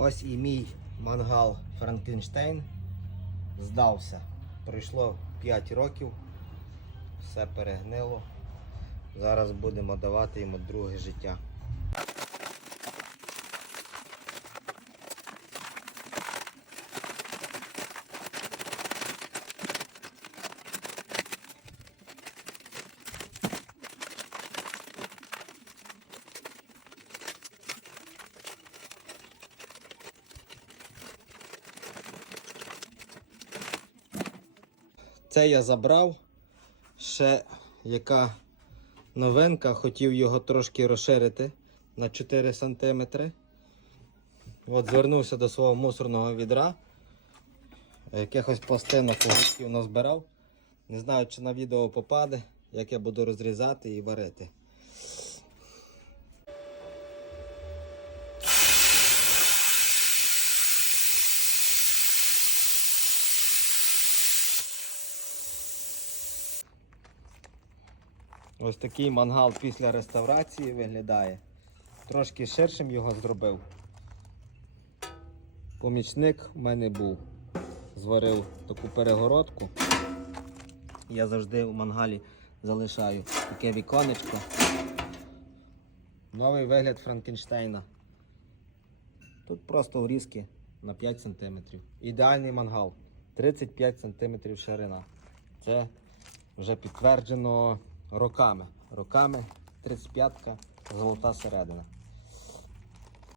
Ось і мій мангал Франкенштейн здався. Пройшло 5 років, все перегнило. Зараз будемо давати йому друге життя. Це я забрав. Ще яка новинка, хотів його трошки розширити на 4 см. От звернувся до свого мусорного відра. Якихось пластинок назбирав. Не знаю, чи на відео попаде, як я буду розрізати і варити. Ось такий мангал після реставрації виглядає. Трошки ширшим його зробив. Помічник в мене був. Зварив таку перегородку. Я завжди у мангалі залишаю таке віконечко. Новий вигляд Франкенштейна. Тут просто врізки на 5 см. Ідеальний мангал. 35 см ширина. Це вже підтверджено роками. Роками 35-ка золота середина.